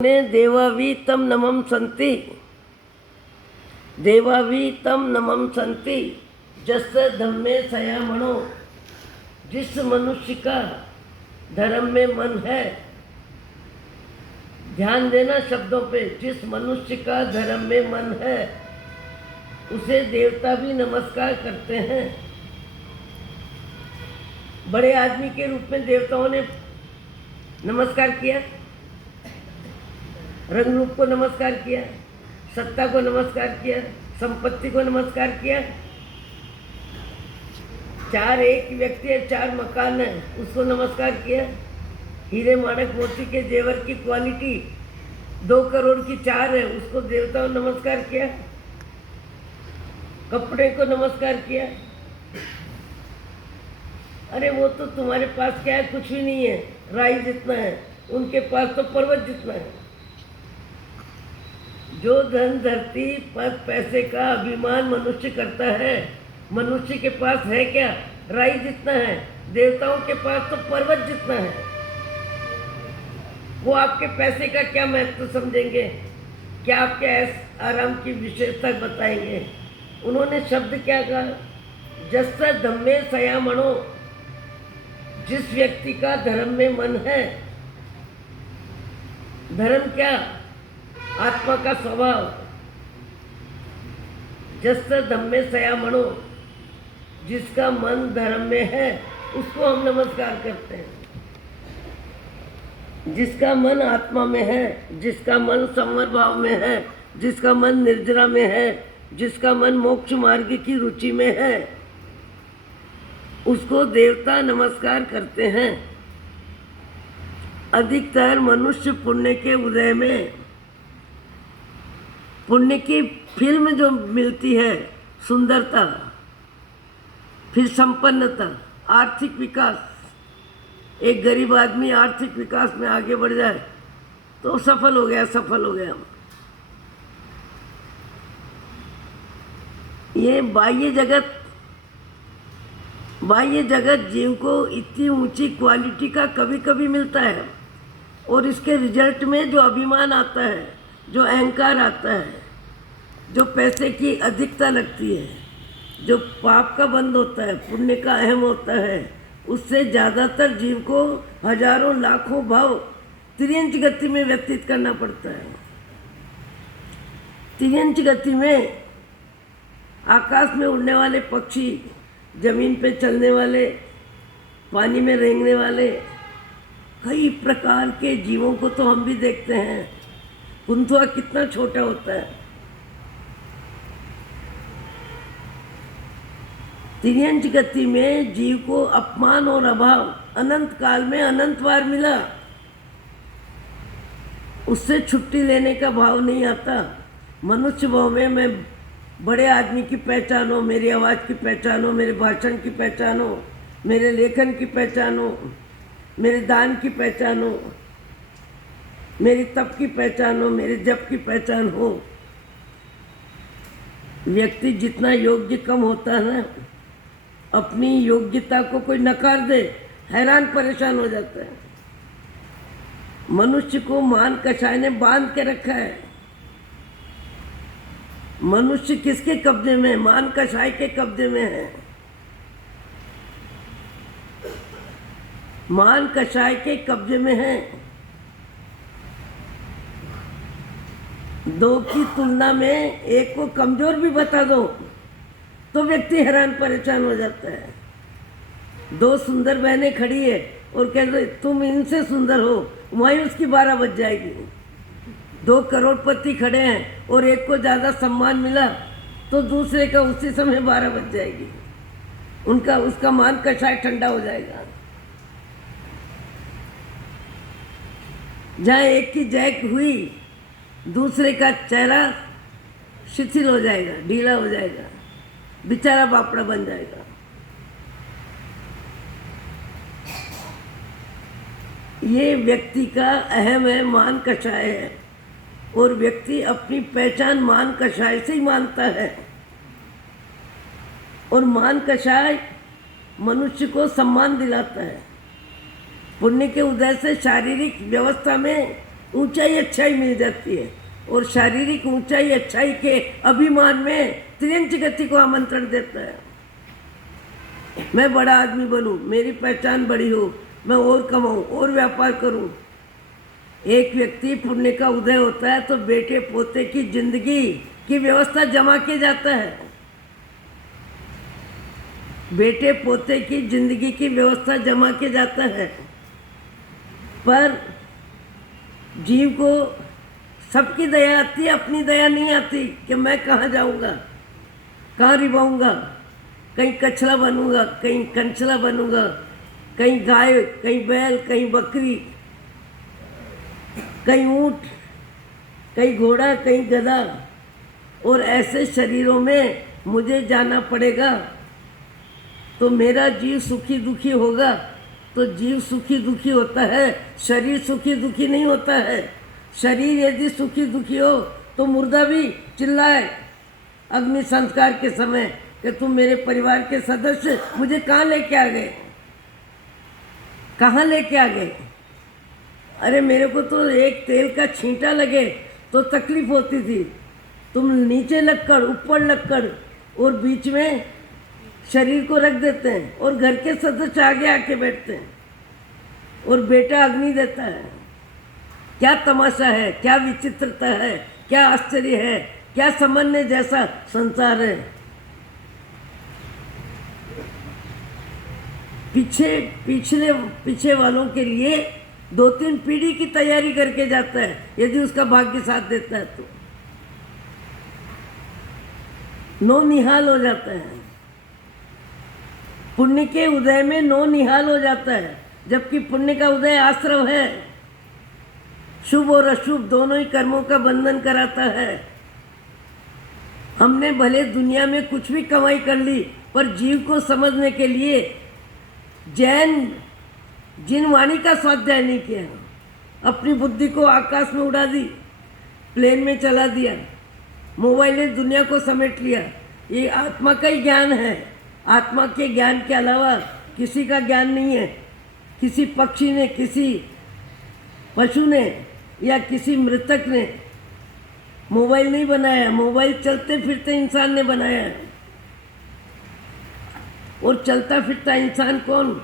देवावी तम नमम संति, देवावी तम नमम संति, जस धम्मे सयामणो। जिस मनुष्य का धर्म में मन है, ध्यान देना शब्दों पे, जिस मनुष्य का धर्म में मन है उसे देवता भी नमस्कार करते हैं। बड़े आदमी के रूप में देवताओं ने नमस्कार किया, रंग रूप को नमस्कार किया, सत्ता को नमस्कार किया, संपत्ति को नमस्कार किया। चार एक व्यक्ति है, चार मकान है, उसको नमस्कार किया। हीरे माणक मोती के जेवर की क्वालिटी 2 करोड़ की 4 है, उसको देवताओं ने नमस्कार किया। कपड़े को नमस्कार किया। अरे वो तो तुम्हारे पास क्या है, कुछ भी नहीं है, राई जितना है, उनके पास तो पर्वत जितना है। जो धन धरती पर पैसे का अभिमान मनुष्य करता है, मनुष्य के पास है क्या, राई जितना है, देवताओं के पास तो पर्वत जितना है। वो आपके पैसे का क्या महत्व समझेंगे, क्या आपके ऐस आराम की विशेषता बताएंगे। उन्होंने शब्द क्या कहा, जस धम्मे सयामणो। जिस व्यक्ति का धर्म में मन है, धर्म क्या, आत्मा का स्वभाव। जस धम्मे सयामणो, जिसका मन धर्म में है उसको हम नमस्कार करते हैं। जिसका मन आत्मा में है, जिसका मन संवर भाव में है, जिसका मन निर्जरा में है, जिसका मन मोक्ष मार्ग की रुचि में है, उसको देवता नमस्कार करते हैं। अधिकतर मनुष्य पुण्य के उदय में, पुण्य की फिल्म जो मिलती है, सुंदरता, फिर संपन्नता, आर्थिक विकास। एक गरीब आदमी आर्थिक विकास में आगे बढ़ जाए तो सफल हो गया, सफल हो गया। ये बाह्य जगत जीव को इतनी ऊंची क्वालिटी का कभी कभी मिलता है, और इसके रिजल्ट में जो अभिमान आता है, जो अहंकार आता है, जो पैसे की अधिकता लगती है, जो पाप का बंद होता है, पुण्य का अहम होता है, उससे ज़्यादातर जीव को हजारों लाखों भाव तिर्यंच गति में व्यतीत करना पड़ता है। तिर्यंच गति में आकाश में उड़ने वाले पक्षी, जमीन पे चलने वाले, पानी में रेंगने वाले, कई प्रकार के जीवों को तो हम भी देखते हैं। कुंथुआ कितना छोटा होता है। तिर्यंच गति में जीव को अपमान और अभाव अनंत काल में अनंत बार मिला, उससे छुट्टी लेने का भाव नहीं आता। मनुष्य भाव में मैं बड़े आदमी की पहचानो, मेरी आवाज़ की पहचानो, मेरे भाषण की पहचानो, मेरे लेखन की पहचानो, मेरे दान की पहचानो, मेरी तप की पहचानो, मेरे जप की पहचान हो। व्यक्ति जितना योग्य कम होता है ना, अपनी योग्यता को कोई नकार दे, हैरान परेशान हो जाता है। मनुष्य को मान कषाय ने बांध के रखा है। मनुष्य किसके कब्जे में, मान कषाय के कब्जे में है। मान कषाय के कब्जे में है। 2 की तुलना में एक को कमजोर भी बता दो तो व्यक्ति हैरान परेशान हो जाता है। 2 सुंदर बहनें खड़ी है और कह दो तुम इनसे सुंदर हो, वहीं उसकी 12 बज जाएगी। 2 करोड़पति खड़े हैं और एक को ज़्यादा सम्मान मिला तो दूसरे का उसी समय 12 बज जाएगी। उसका मान कषाय ठंडा हो जाएगा। जहाँ एक की जैक हुई, दूसरे का चेहरा शिथिल हो जाएगा, ढीला हो जाएगा, बेचारा बापड़ा बन जाएगा। ये व्यक्ति का अहम है, मान कषाय है, और व्यक्ति अपनी पहचान मान कषाय से ही मानता है। और मान कषाय मनुष्य को सम्मान दिलाता है। पुण्य के उदय से शारीरिक व्यवस्था में ऊंचाई अच्छाई मिल जाती है, और शारीरिक ऊंचाई अच्छाई के अभिमान में त्रियंच गति को आमंत्रण देता है। मैं बड़ा आदमी बनूं, मेरी पहचान बड़ी हो, मैं और कमाऊं और व्यापार करूं। एक व्यक्ति पुण्य का उदय होता है तो बेटे पोते की जिंदगी की व्यवस्था जमा के जाता है। बेटे पोते की जिंदगी की व्यवस्था जमा के जाता है, पर जीव को सबकी दया आती है, अपनी दया नहीं आती कि मैं कहाँ जाऊँगा, कहाँ रिबाऊँगा, कहीं कछला बनूँगा, कहीं कंचला बनूँगा, कहीं गाय, कहीं बैल, कहीं बकरी, कहीं ऊँट, कहीं घोड़ा, कहीं गधा, और ऐसे शरीरों में मुझे जाना पड़ेगा। तो मेरा जीव सुखी दुखी होगा, तो जीव सुखी दुखी होता है, शरीर सुखी दुखी नहीं होता है। शरीर यदि सुखी दुखी हो तो मुर्दा भी चिल्लाए अग्नि संस्कार के समय कि तुम मेरे परिवार के सदस्य मुझे कहाँ लेके आ गए, कहाँ लेके आ गए। अरे मेरे को तो एक तेल का छींटा लगे तो तकलीफ होती थी, तुम नीचे लगकर ऊपर लगकर और बीच में शरीर को रख देते हैं, और घर के सदस्य आगे आके बैठते हैं, और बेटा अग्नि देता है। क्या तमाशा है, क्या विचित्रता है, क्या आश्चर्य है, क्या सामान्य जैसा संसार है। पीछे वालों के लिए 2-3 पीढ़ी की तैयारी करके जाता है, यदि उसका भाग्य साथ देता है तो नो निहाल हो जाता है। पुण्य के उदय में नो निहाल हो जाता है, जबकि पुण्य का उदय आश्रव है। शुभ और अशुभ दोनों ही कर्मों का बंधन कराता है। हमने भले दुनिया में कुछ भी कमाई कर ली, पर जीव को समझने के लिए जैन जिन वाणी का स्वाध्याय नहीं किया, अपनी बुद्धि को आकाश में उड़ा दी, प्लेन में चला दिया, मोबाइल ने दुनिया को समेट लिया। ये आत्मा का ही ज्ञान है। आत्मा के ज्ञान के अलावा किसी का ज्ञान नहीं है। किसी पक्षी ने, किसी पशु ने या किसी मृतक ने मोबाइल नहीं बनाया, मोबाइल चलते फिरते इंसान ने बनाया है। और चलता फिरता इंसान कौन?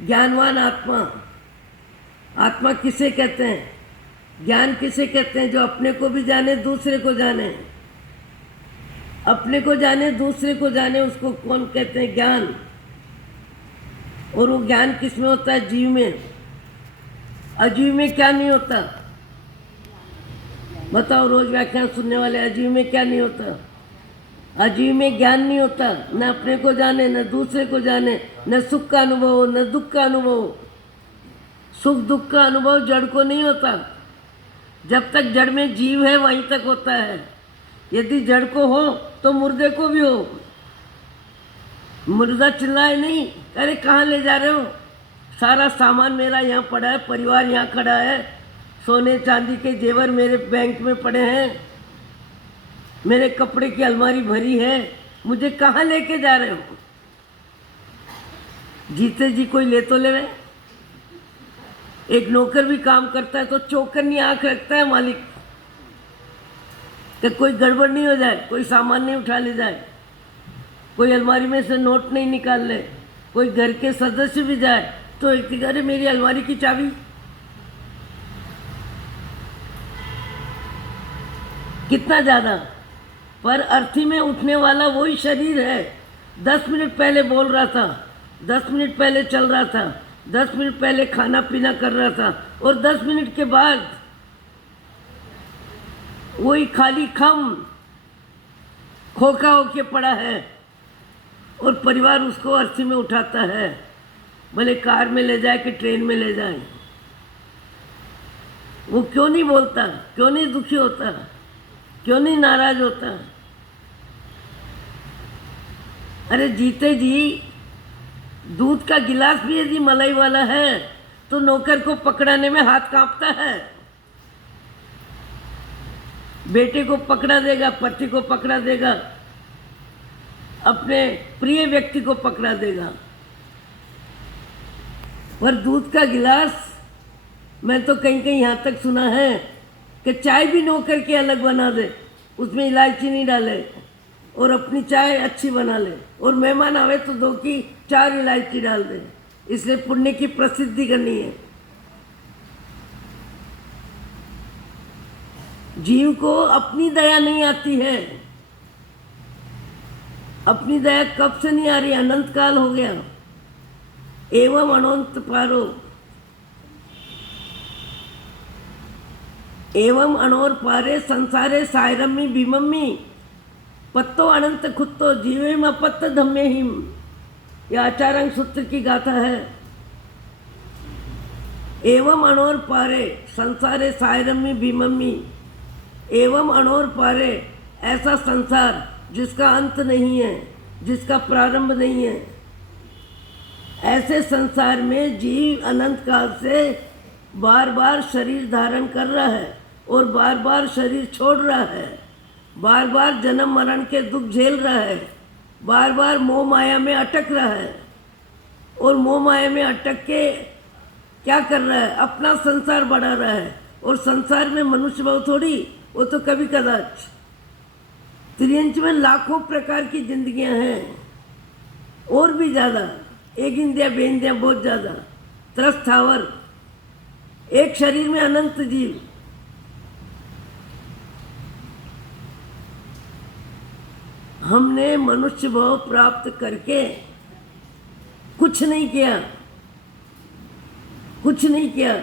ज्ञानवान आत्मा। आत्मा किसे कहते हैं? ज्ञान किसे कहते हैं? जो अपने को भी जाने, दूसरे को जाने। अपने को जाने, दूसरे को जाने, उसको कौन कहते हैं? ज्ञान। और वो ज्ञान किस में होता है? जीव में। अजीव में क्या नहीं होता? बताओ, रोज व्याख्यान सुनने वाले, अजीव में क्या नहीं होता? अजीव में ज्ञान नहीं होता, न अपने को जाने, न दूसरे को जाने, न सुख का अनुभव हो, न दुख का अनुभव हो। सुख दुख का अनुभव जड़ को नहीं होता। जब तक जड़ में जीव है वहीं तक होता है। यदि जड़ को हो तो मुर्दे को भी हो। मुर्दा चिल्लाए नहीं, अरे कहाँ ले जा रहे हो? सारा सामान मेरा यहाँ पड़ा है, परिवार यहाँ खड़ा है, सोने चांदी के जेवर मेरे बैंक में पड़े हैं, मेरे कपड़े की अलमारी भरी है, मुझे कहाँ लेके जा रहे हो? जीते जी कोई ले तो ले। एक नौकर भी काम करता है तो चौकन्नी आंख रखता है मालिक कि कोई गड़बड़ नहीं हो जाए, कोई सामान नहीं उठा ले जाए, कोई अलमारी में से नोट नहीं निकाल ले, कोई घर के सदस्य भी जाए तो एक अरे मेरी अलमारी की चाबी। कितना ज़्यादा। पर अर्थी में उठने वाला वही शरीर है। 10 मिनट पहले बोल रहा था, 10 मिनट पहले चल रहा था, 10 मिनट पहले खाना पीना कर रहा था, और 10 मिनट के बाद वही खाली खम खोखा होके पड़ा है, और परिवार उसको अर्थी में उठाता है, भले कार में ले जाए कि ट्रेन में ले जाए। वो क्यों नहीं बोलता? क्यों नहीं दुखी होता? क्यों नहीं नाराज होता? अरे जीते जी दूध का गिलास भी यदि मलाई वाला है तो नौकर को पकड़ाने में हाथ कांपता है। बेटे को पकड़ा देगा, पति को पकड़ा देगा, अपने प्रिय व्यक्ति को पकड़ा देगा, पर दूध का गिलास मैं तो कहीं कहीं यहाँ तक सुना है कि चाय भी नो करके अलग बना दे, उसमें इलायची नहीं डाले और अपनी चाय अच्छी बना ले, और मेहमान आवे तो 2 की 4 इलायची डाल दे, इसलिए पुण्य की प्रसिद्धि करनी है। जीव को अपनी दया नहीं आती है। अपनी दया कब से नहीं आ रही? अनंत काल हो गया। एवं अनंत पारो, एवं अनोर पारे संसारे सायरमी भीमम्मी पत्तो अनंत खुत्तो जीवेम अपत्त धम्मे हिम। यह आचार्यांग सूत्र की गाथा है। एवं अनोर पारे संसारे सायरमी भीमम्मी, एवं अनोर पारे ऐसा संसार जिसका अंत नहीं है, जिसका प्रारंभ नहीं है। ऐसे संसार में जीव अनंत काल से बार बार शरीर धारण कर रहा है और बार बार शरीर छोड़ रहा है, बार बार जन्म मरण के दुख झेल रहा है, बार बार मोह माया में अटक रहा है, और मोह माया में अटक के क्या कर रहा है? अपना संसार बढ़ा रहा है। और संसार में मनुष्य भाव थोड़ी, वो तो कभी कदाच। त्रियंच में लाखों प्रकार की जिंदगियां हैं, और भी ज़्यादा, एक इंद्रिया बेंद्रिया बहुत ज़्यादा, त्रस्थावर, एक शरीर में अनंत जीव। हमने मनुष्य भाव प्राप्त करके कुछ नहीं किया, कुछ नहीं किया।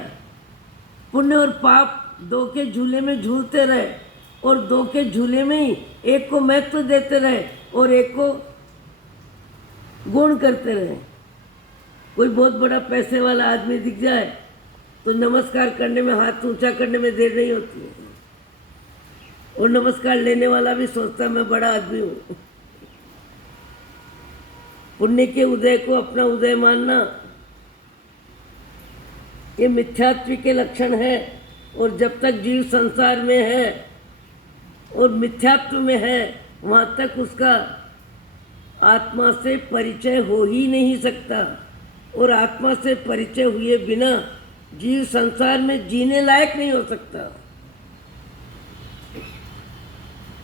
पुण्य और पाप 2 के झूले में झूलते रहे, और 2 के झूले में ही एक को महत्व देते रहे और एक को गुण करते रहे। कोई बहुत बड़ा पैसे वाला आदमी दिख जाए तो नमस्कार करने में, हाथ ऊंचा करने में देर नहीं होती है, और नमस्कार लेने वाला भी सोचता मैं बड़ा आदमी हूँ। पुण्य के उदय को अपना उदय मानना, ये मिथ्यात्व के लक्षण है। और जब तक जीव संसार में है और मिथ्यात्व में है, वहाँ तक उसका आत्मा से परिचय हो ही नहीं सकता। और आत्मा से परिचय हुए बिना जीव संसार में जीने लायक नहीं हो सकता,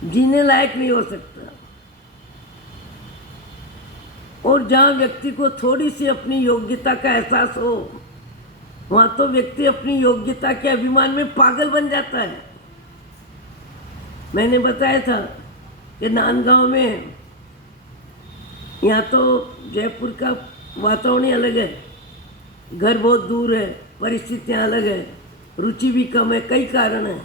जीने लायक नहीं हो सकता। और जहाँ व्यक्ति को थोड़ी सी अपनी योग्यता का एहसास हो, वहाँ तो व्यक्ति अपनी योग्यता के अभिमान में पागल बन जाता है। मैंने बताया था कि नांदगांव में, यहाँ तो जयपुर का वातावरण ही अलग है, घर बहुत दूर है, परिस्थितियाँ अलग है, रुचि भी कम है, कई कारण हैं।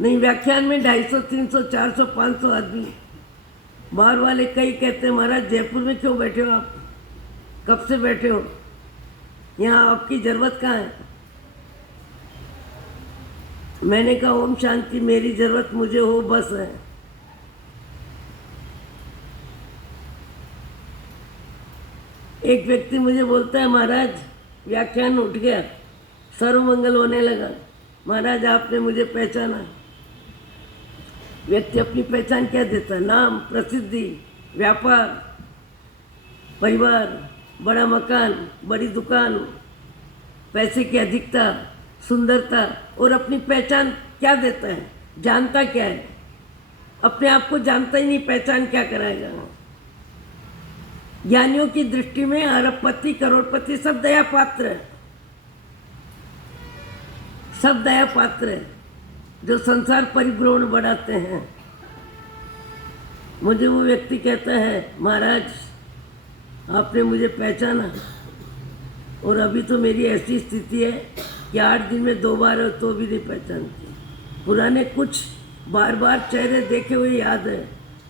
नहीं, व्याख्यान में 250, 300, 400, 500 आदमी। बाहर वाले कई कहते हैं महाराज जयपुर में क्यों बैठे हो आप, कब से बैठे हो, यहाँ आपकी ज़रूरत कहाँ है? मैंने कहा ओम शांति, मेरी ज़रूरत मुझे हो बस है। एक व्यक्ति मुझे बोलता है महाराज व्याख्यान उठ गया, सर्वमंगल होने लगा, महाराज आपने मुझे पहचाना। व्यक्ति अपनी पहचान क्या देता है? नाम, प्रसिद्धि, व्यापार, परिवार, बड़ा मकान, बड़ी दुकान, पैसे की अधिकता, सुंदरता। और अपनी पहचान क्या देता है? जानता क्या है? अपने आप को जानता ही नहीं, पहचान क्या कराएगा? ज्ञानियों की दृष्टि में अरबपति, करोड़पति सब दया पात्र है, सब दया पात्र है, जो संसार परिभ्रमण बढ़ाते हैं। मुझे वो व्यक्ति कहता है महाराज आपने मुझे पहचाना, और अभी तो मेरी ऐसी स्थिति है कि 8 दिन में 2 बार हो तो भी नहीं पहचानती। पुराने कुछ बार बार चेहरे देखे हुए याद है,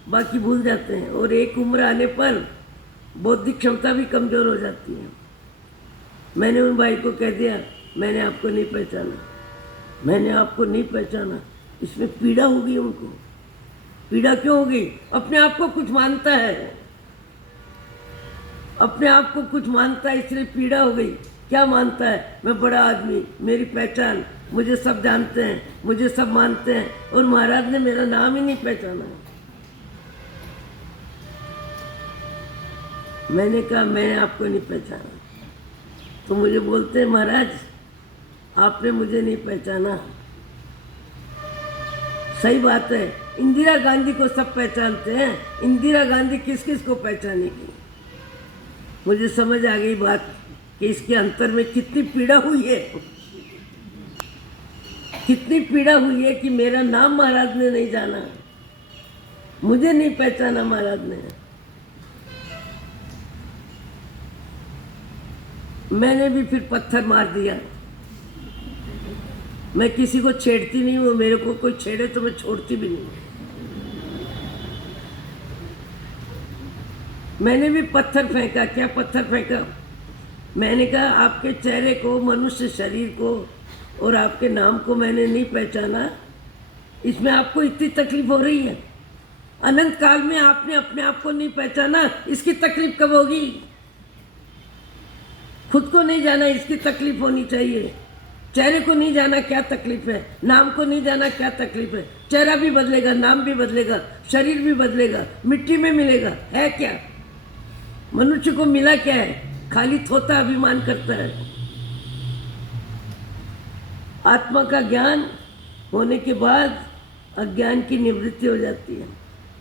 बाकी भूल जाते हैं। और एक उम्र आने पर बौद्धिक क्षमता भी कमज़ोर हो जाती है। मैंने उन भाई को कह दिया मैंने आपको नहीं पहचाना, मैंने आपको नहीं पहचाना। इसमें पीड़ा होगी उनको। पीड़ा क्यों होगी? अपने आप को कुछ मानता है, अपने आप को कुछ मानता है, इसलिए पीड़ा हो गई। क्या मानता है? मैं बड़ा आदमी, मेरी पहचान, मुझे सब जानते हैं, मुझे सब मानते हैं, और महाराज ने मेरा नाम ही नहीं पहचाना। मैंने कहा मैंने आपको नहीं पहचाना। तो मुझे बोलते हैं महाराज आपने मुझे नहीं पहचाना। सही बात है, इंदिरा गांधी को सब पहचानते हैं, इंदिरा गांधी किस किस को पहचानेगी। मुझे समझ आ गई बात कि इसके अंतर में कितनी पीड़ा हुई है, कितनी पीड़ा हुई है कि मेरा नाम महाराज ने नहीं जाना, मुझे नहीं पहचाना महाराज ने। मैंने भी फिर पत्थर मार दिया। मैं किसी को छेड़ती नहीं हूँ, मेरे को कोई छेड़े तो मैं छोड़ती भी नहीं। मैंने भी पत्थर फेंका। क्या पत्थर फेंका? मैंने कहा आपके चेहरे को, मनुष्य शरीर को और आपके नाम को मैंने नहीं पहचाना, इसमें आपको इतनी तकलीफ हो रही है। अनंत काल में आपने अपने आप को नहीं पहचाना, इसकी तकलीफ कब होगी? खुद को नहीं जाना, इसकी तकलीफ होनी चाहिए। चेहरे को नहीं जाना, क्या तकलीफ है? नाम को नहीं जाना, क्या तकलीफ है? चेहरा भी बदलेगा, नाम भी बदलेगा, शरीर भी बदलेगा, मिट्टी में मिलेगा, है क्या? मनुष्य को मिला क्या है? खाली थोता अभिमान करता है। आत्मा का ज्ञान होने के बाद अज्ञान की निवृत्ति हो जाती है।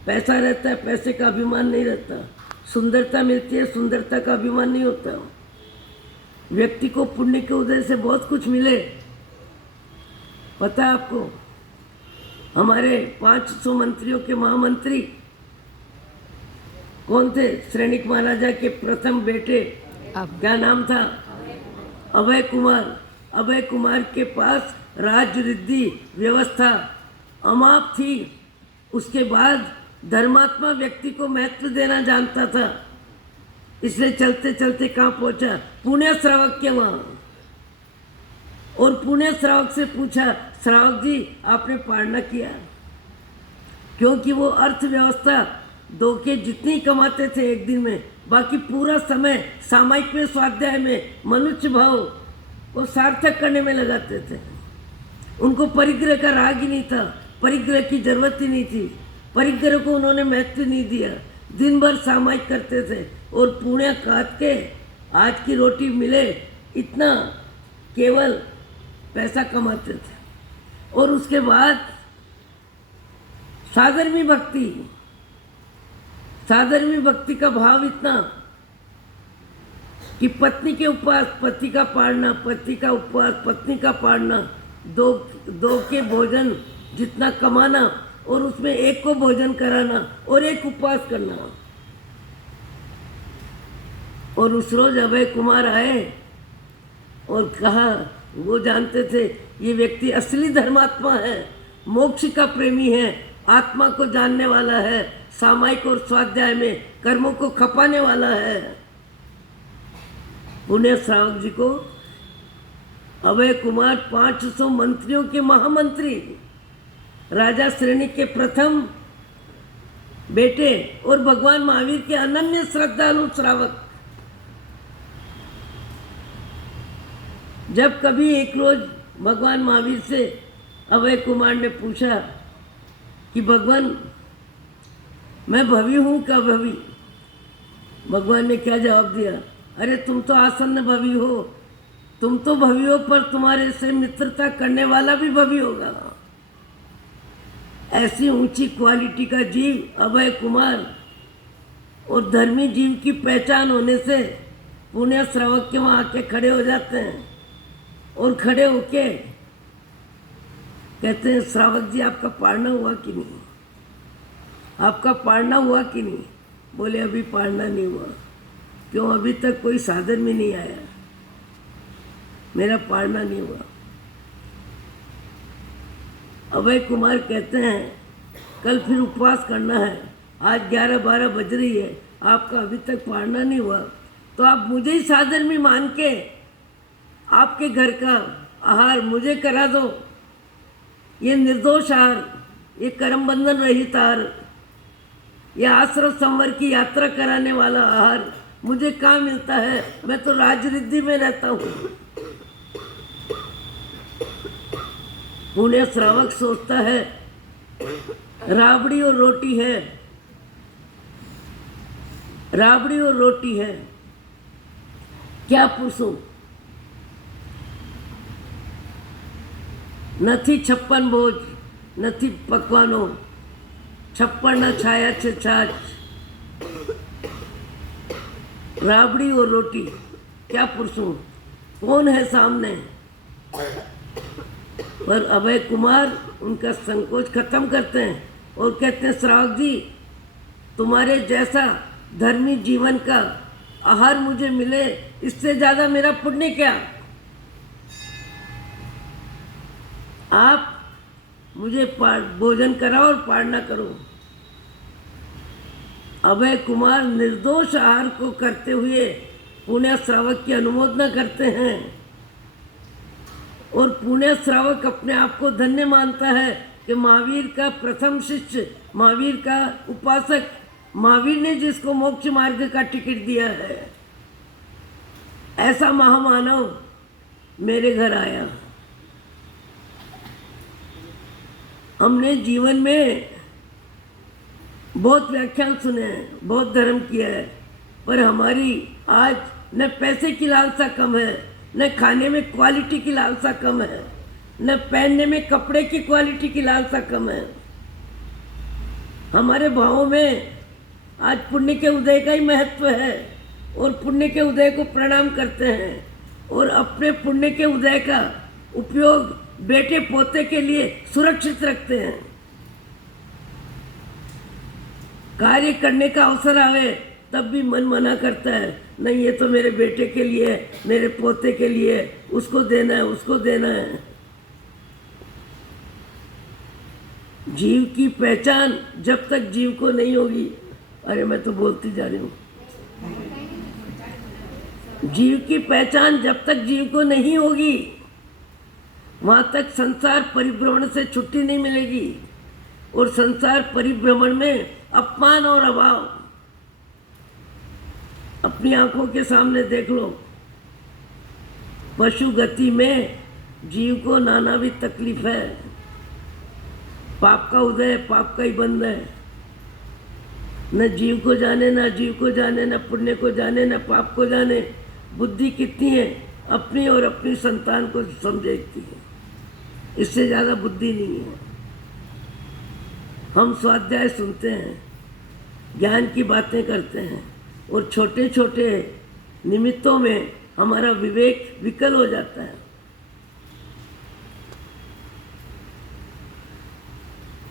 पैसा रहता है, पैसे का अभिमान नहीं रहता। सुंदरता मिलती है, सुंदरता का अभिमान नहीं होता। व्यक्ति को पुण्य के उदय से बहुत कुछ मिले। पता है आपको, हमारे 500 मंत्रियों के महामंत्री कौन थे? श्रेणिक महाराजा के प्रथम बेटे, क्या नाम था? अभय कुमार। अभय कुमार के पास राज्य रिद्धि व्यवस्था अमाप थी। उसके बाद धर्मात्मा व्यक्ति को महत्व देना जानता था, इसलिए चलते चलते कहाँ पहुंचा? पुण्य श्रावक के वहाँ। और पुण्य श्रावक से पूछा, श्रावक जी आपने पारणा किया? क्योंकि वो अर्थव्यवस्था दो के जितनी कमाते थे एक दिन में, बाकी पूरा समय सामायिक में, स्वाध्याय में, मनुष्य भाव वो सार्थक करने में लगाते थे। उनको परिग्रह का राग ही नहीं था, परिग्रह की जरूरत ही नहीं थी, परिग्रह को उन्होंने महत्व नहीं दिया। दिन भर सामायिक करते थे और पुण्य काट के आज की रोटी मिले इतना केवल पैसा कमाते थे। और उसके बाद साधर्मी भक्ति, साधर्मी भक्ति का भाव इतना कि पत्नी के उपवास, पति का पाड़ना, पति का उपवास, पत्नी का पाड़ना, दो के भोजन जितना कमाना और उसमें एक को भोजन कराना और एक उपवास करना। और उस रोज अभय कुमार आए और कहा, वो जानते थे ये व्यक्ति असली धर्मात्मा है, मोक्ष का प्रेमी है, आत्मा को जानने वाला है, सामायिक और स्वाध्याय में कर्मों को खपाने वाला है। पुण्य श्रावक जी को अभय कुमार 500 मंत्रियों के महामंत्री, राजा श्रेणी के प्रथम बेटे और भगवान महावीर के अनन्य श्रद्धालु श्रावक। जब कभी एक रोज भगवान महावीर से अभय कुमार ने पूछा कि भगवान मैं भवी हूँ क्या भवी? भगवान ने क्या जवाब दिया? अरे तुम तो आसन्न भवी हो, तुम तो भवी हो, पर तुम्हारे से मित्रता करने वाला भी भवी होगा। ऐसी ऊंची क्वालिटी का जीव अभय कुमार और धर्मी जीव की पहचान होने से पुण्य श्रावक के वहाँ आके खड़े हो जाते हैं और खड़े होके कहते हैं, श्रावक जी आपका पारणा हुआ कि नहीं? आपका पारणा हुआ कि नहीं? बोले अभी पारणा नहीं हुआ। क्यों? अभी तक कोई साधन में नहीं आया, मेरा पारणा नहीं हुआ। अभय कुमार कहते हैं कल फिर उपवास करना है, आज 11-12 बज रही है, आपका अभी तक पारणा नहीं हुआ, तो आप मुझे ही साधन में मान के आपके घर का आहार मुझे करा दो। ये निर्दोष आहार, ये कर्म बंधन रहित आहार, ये आश्रम संवर की यात्रा कराने वाला आहार मुझे कहाँ मिलता है? मैं तो राजरिद्धि में रहता हूँ। पुण्य श्रावक सोचता है राबड़ी और रोटी है, राबड़ी और रोटी है, क्या पूछूं? નથી 56 ભોજ, નથી પકવાનો, 56 न छाया छे छाछ, राबड़ी और रोटी, क्या पुरुषों, कौन है सामने। पर अभय कुमार उनका संकोच खत्म करते हैं और कहते हैं, श्रावक जी, तुम्हारे जैसा धर्मी जीवन का आहार मुझे मिले, इससे ज़्यादा मेरा पुण्य क्या। आप मुझे भोजन कराओ और पालना करो। अभय कुमार निर्दोष आहार को करते हुए पुण्य श्रावक की अनुमोदना करते हैं और पुण्य श्रावक अपने आप को धन्य मानता है कि महावीर का प्रथम शिष्य, महावीर का उपासक, महावीर ने जिसको मोक्ष मार्ग का टिकट दिया है, ऐसा महामानव मेरे घर आया। हमने जीवन में बहुत व्याख्यान सुने हैं, बहुत धर्म किया है, पर हमारी आज न पैसे की लालसा कम है, न खाने में क्वालिटी की लालसा कम है, न पहनने में कपड़े की क्वालिटी की लालसा कम है। हमारे भावों में आज पुण्य के उदय का ही महत्व है और पुण्य के उदय को प्रणाम करते हैं और अपने पुण्य के उदय का उपयोग बेटे पोते के लिए सुरक्षित रखते हैं। कार्य करने का अवसर आवे तब भी मन मना करता है, नहीं ये तो मेरे बेटे के लिए है, मेरे पोते के लिए है, उसको देना है, उसको देना है। जीव की पहचान जब तक जीव को नहीं होगी, अरे मैं तो बोलती जा रही हूँ, जीव की पहचान जब तक जीव को नहीं होगी वहाँ तक संसार परिभ्रमण से छुट्टी नहीं मिलेगी। और संसार परिभ्रमण में अपमान और अभाव अपनी आंखों के सामने देख लो। पशु गति में जीव को नानाविध तकलीफ है, पाप का उदय पाप का ही बंद है। न जीव को जाने, न जीव को जाने, न पुण्य को जाने, न पाप को जाने। बुद्धि कितनी है, अपनी और अपनी संतान को समझती है, इससे ज़्यादा बुद्धि नहीं है। हम स्वाध्याय सुनते हैं, ज्ञान की बातें करते हैं और छोटे छोटे निमित्तों में हमारा विवेक विकल हो जाता है।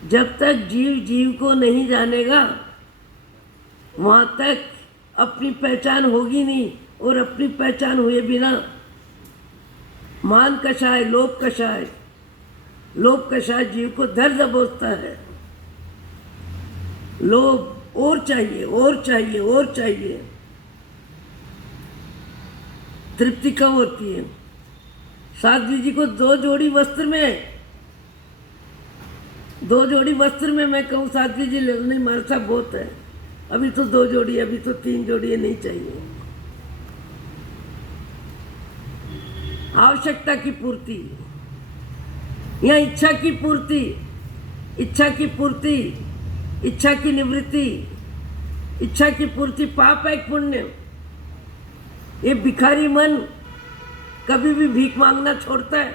जब तक जीव जीव को नहीं जानेगा वहाँ तक अपनी पहचान होगी नहीं, और अपनी पहचान हुए बिना मान कषाय, लोभ कषाय, लोभ कषाय जीव को धर दबोचता है। लोभ और चाहिए, और चाहिए, और चाहिए। तृप्ति कब होती है? साध्वी जी को दो जोड़ी वस्त्र में मैं कहूँ साध्वी जी नहीं मारा साहब बहुत है, अभी तो 2 जोड़ी, अभी तो 3 जोड़ी नहीं चाहिए। आवश्यकता की पूर्ति या इच्छा की पूर्ति, इच्छा की पूर्ति, इच्छा की निवृत्ति, इच्छा की पूर्ति पाप है पुण्य। ये भिखारी मन कभी भी भीख मांगना छोड़ता है?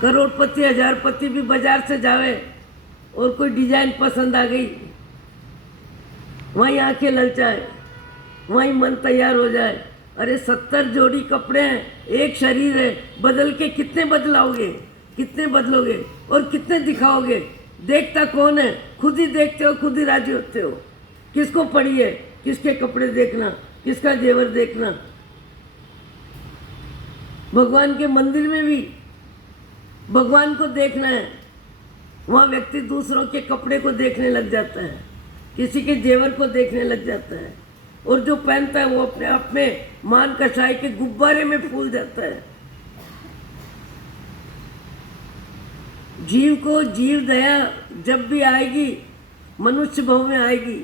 करोड़पति हजारपति भी बाजार से जावे और कोई डिजाइन पसंद आ गई, वहीं आंखें ललचाए, वहीं मन तैयार हो जाए। अरे 70 जोड़ी कपड़े हैं, एक शरीर है, बदल के कितने बदलाओगे, कितने बदलोगे और कितने दिखाओगे? देखता कौन है? खुद ही देखते हो, खुद ही राजी होते हो। किसको पड़ी है? किसके कपड़े देखना, किसका जेवर देखना। भगवान के मंदिर में भी भगवान को देखना है, वहाँ व्यक्ति दूसरों के कपड़े को देखने लग जाता है, किसी के जेवर को देखने लग जाता है, और जो पहनता है वो अपने आप में मान कषाय के गुब्बारे में फूल जाता है। जीव को जीव दया जब भी आएगी मनुष्य भव में आएगी,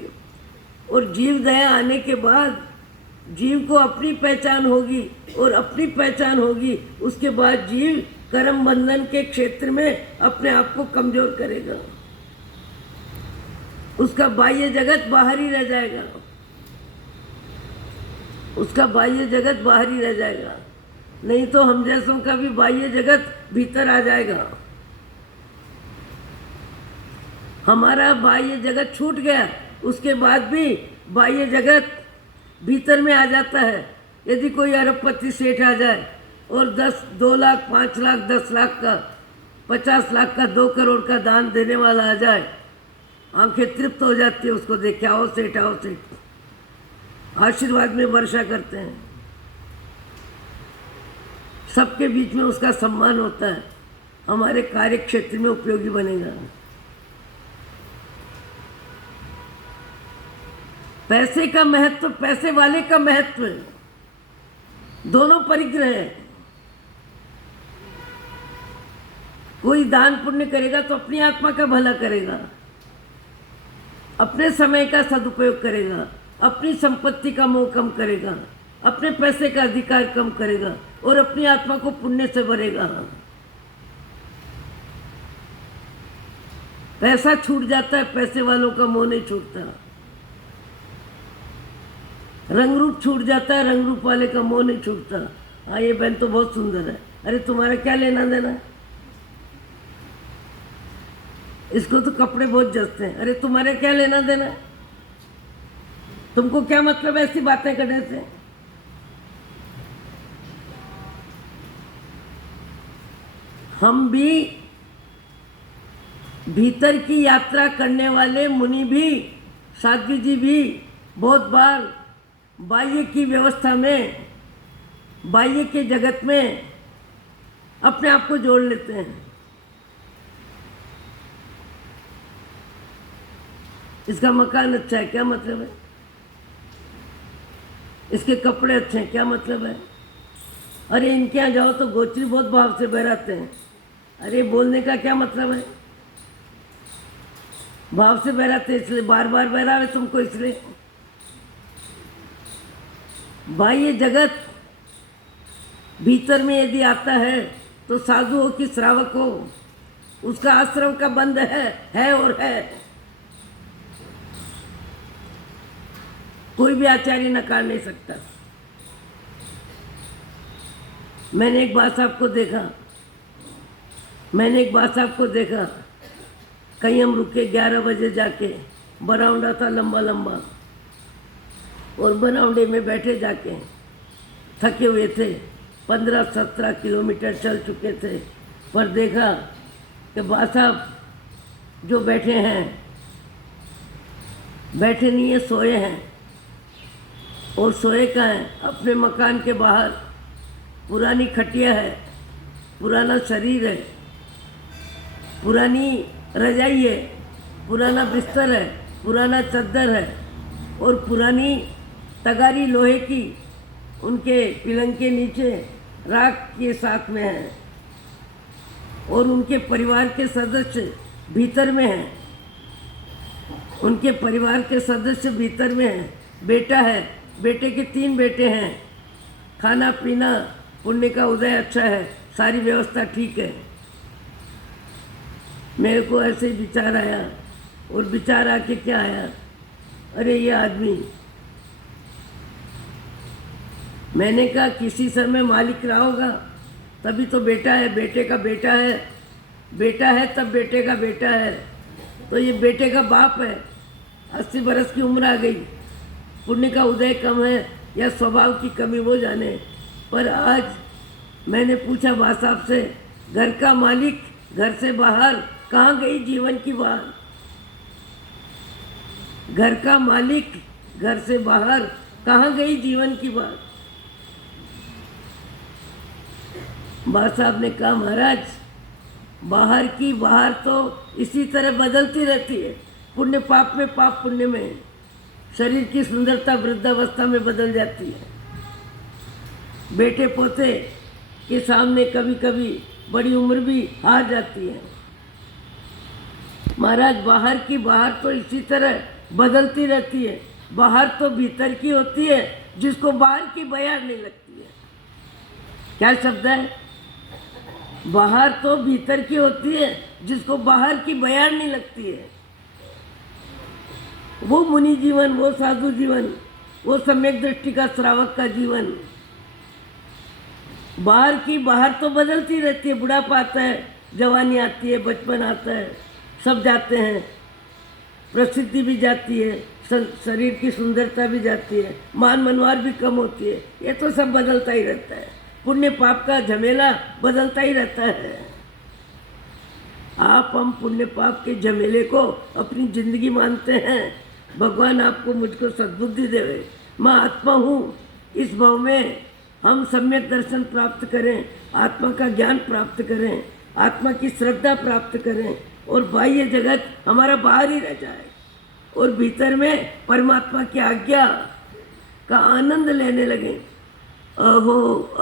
और जीव दया आने के बाद जीव को अपनी पहचान होगी, और अपनी पहचान होगी उसके बाद जीव कर्म बंधन के क्षेत्र में अपने आप को कमजोर करेगा। उसका बाह्य जगत बाहर ही रह जाएगा, उसका बाह्य जगत बाहर ही रह जाएगा। नहीं तो हम जैसों का भी बाह्य जगत भीतर आ जाएगा। हमारा बाह्य जगत छूट गया, उसके बाद भी बाह्य जगत भीतर में आ जाता है। यदि कोई अरबपति सेठ आ जाए और 2 लाख 5 लाख 10 लाख का 50 लाख का 2 करोड़ का दान देने वाला आ जाए, आंखें तृप्त हो जाती है उसको देख के। आओ सेठ, आओ सेठ, आशीर्वाद में वर्षा करते हैं। सबके बीच में उसका सम्मान होता है, हमारे कार्य क्षेत्र में उपयोगी बनेगा। पैसे का महत्व, पैसे वाले का महत्व, दोनों परिग्रह है। कोई दान पुण्य करेगा तो अपनी आत्मा का भला करेगा, अपने समय का सदुपयोग करेगा, अपनी संपत्ति का मोह कम करेगा, अपने पैसे का अधिकार कम करेगा और अपनी आत्मा को पुण्य से भरेगा। पैसा छूट जाता है, पैसे वालों का मोह नहीं छूटता। रंग रूप छूट जाता है, रंग रूप वाले का मोह नहीं छूटता। हाँ, ये बहन तो बहुत सुंदर है, अरे तुम्हारा क्या लेना देना है, इसको तो कपड़े बहुत जचते हैं, अरे तुम्हारे क्या लेना देना है, तुमको क्या मतलब ऐसी बातें करने से। हम भी भीतर की यात्रा करने वाले मुनि भी, साध्वी जी भी बहुत बार बाह्य की व्यवस्था में, बाह्य के जगत में अपने आप को जोड़ लेते हैं। इसका मकान अच्छा है, क्या मतलब है, इसके कपड़े अच्छे हैं, क्या मतलब है, अरे इनके यहाँ जाओ तो गोचरी बहुत भाव से बहराते हैं, अरे बोलने का क्या मतलब है, भाव से बहराते इसलिए बार बार बहरावे तुमको। इसलिए बाह्य जगत भीतर में यदि आता है तो साधु हो कि श्रावक हो, उसका आश्रम का बंध है और है। कोई भी आचार्य नकार नहीं सकता। मैंने एक बात साहब को देखा, कहीं हम रुके 11 बजे जाके, बरामदा था लंबा लंबा, और बरामदे में बैठे जाके थके हुए थे, 15-17 किलोमीटर चल चुके थे, पर देखा कि बा साहब जो बैठे हैं, बैठे नहीं है, सोए हैं। और सोए का है अपने मकान के बाहर, पुरानी खटिया है, पुराना शरीर है, पुरानी रजाई है, पुराना बिस्तर है, पुराना चद्दर है और पुरानी तगारी लोहे की उनके पलंग के नीचे राख के साथ में है। और उनके परिवार के सदस्य भीतर में हैं, उनके परिवार के सदस्य भीतर में हैं। बेटा है, बेटे के 3 बेटे हैं, खाना पीना पुण्य का उदय अच्छा है, सारी व्यवस्था ठीक है। मेरे को ऐसे ही विचार आया, और विचार आके क्या आया, अरे ये आदमी, मैंने कहा किसी समय मालिक रहा होगा, तभी तो बेटा है, बेटे का बेटा है, बेटा है तब बेटे का बेटा है, तो ये बेटे का बाप है। 80 बरस की उम्र आ गई, पुण्य का उदय कम है या स्वभाव की कमी वो जाने। पर आज मैंने पूछा बा साहब से, घर का मालिक घर से बाहर कहाँ गई जीवन की बात, घर का मालिक घर से बाहर कहाँ गई जीवन की बात। बा साहब ने कहा महाराज, बाहर की बाहर तो इसी तरह बदलती रहती है, पुण्य पाप में, पाप पुण्य में। शरीर की सुंदरता वृद्धावस्था में बदल जाती है। बेटे पोते के सामने कभी कभी बड़ी उम्र भी हार जाती है। महाराज, बाहर की बाहर तो इसी तरह बदलती रहती है। बाहर तो भीतर की होती है, जिसको बाहर की बयार नहीं लगती है। क्या शब्द है? बाहर तो भीतर की होती है, जिसको बाहर की बयार नहीं लगती है। वो मुनि जीवन, वो साधु जीवन, वो सम्यक दृष्टि का श्रावक का जीवन, बाहर तो बदलती रहती है, बुढ़ापा आता है, जवानी आती है, बचपन आता है, सब जाते हैं, प्रसिद्धि भी जाती है, शरीर की सुंदरता भी जाती है, मान मनवार भी कम होती है, ये तो सब बदलता ही रहता है। पुण्य पाप का झमेला बदलता ही रहता है। आप हम पुण्य पाप के झमेले को अपनी जिंदगी मानते हैं। भगवान आपको मुझको सद्बुद्धि देवे। मैं आत्मा हूँ, इस भाव में हम सम्यक दर्शन प्राप्त करें, आत्मा का ज्ञान प्राप्त करें, आत्मा की श्रद्धा प्राप्त करें और बाह्य जगत हमारा बाहर ही रह जाए और भीतर में परमात्मा की आज्ञा का आनंद लेने लगे। अहो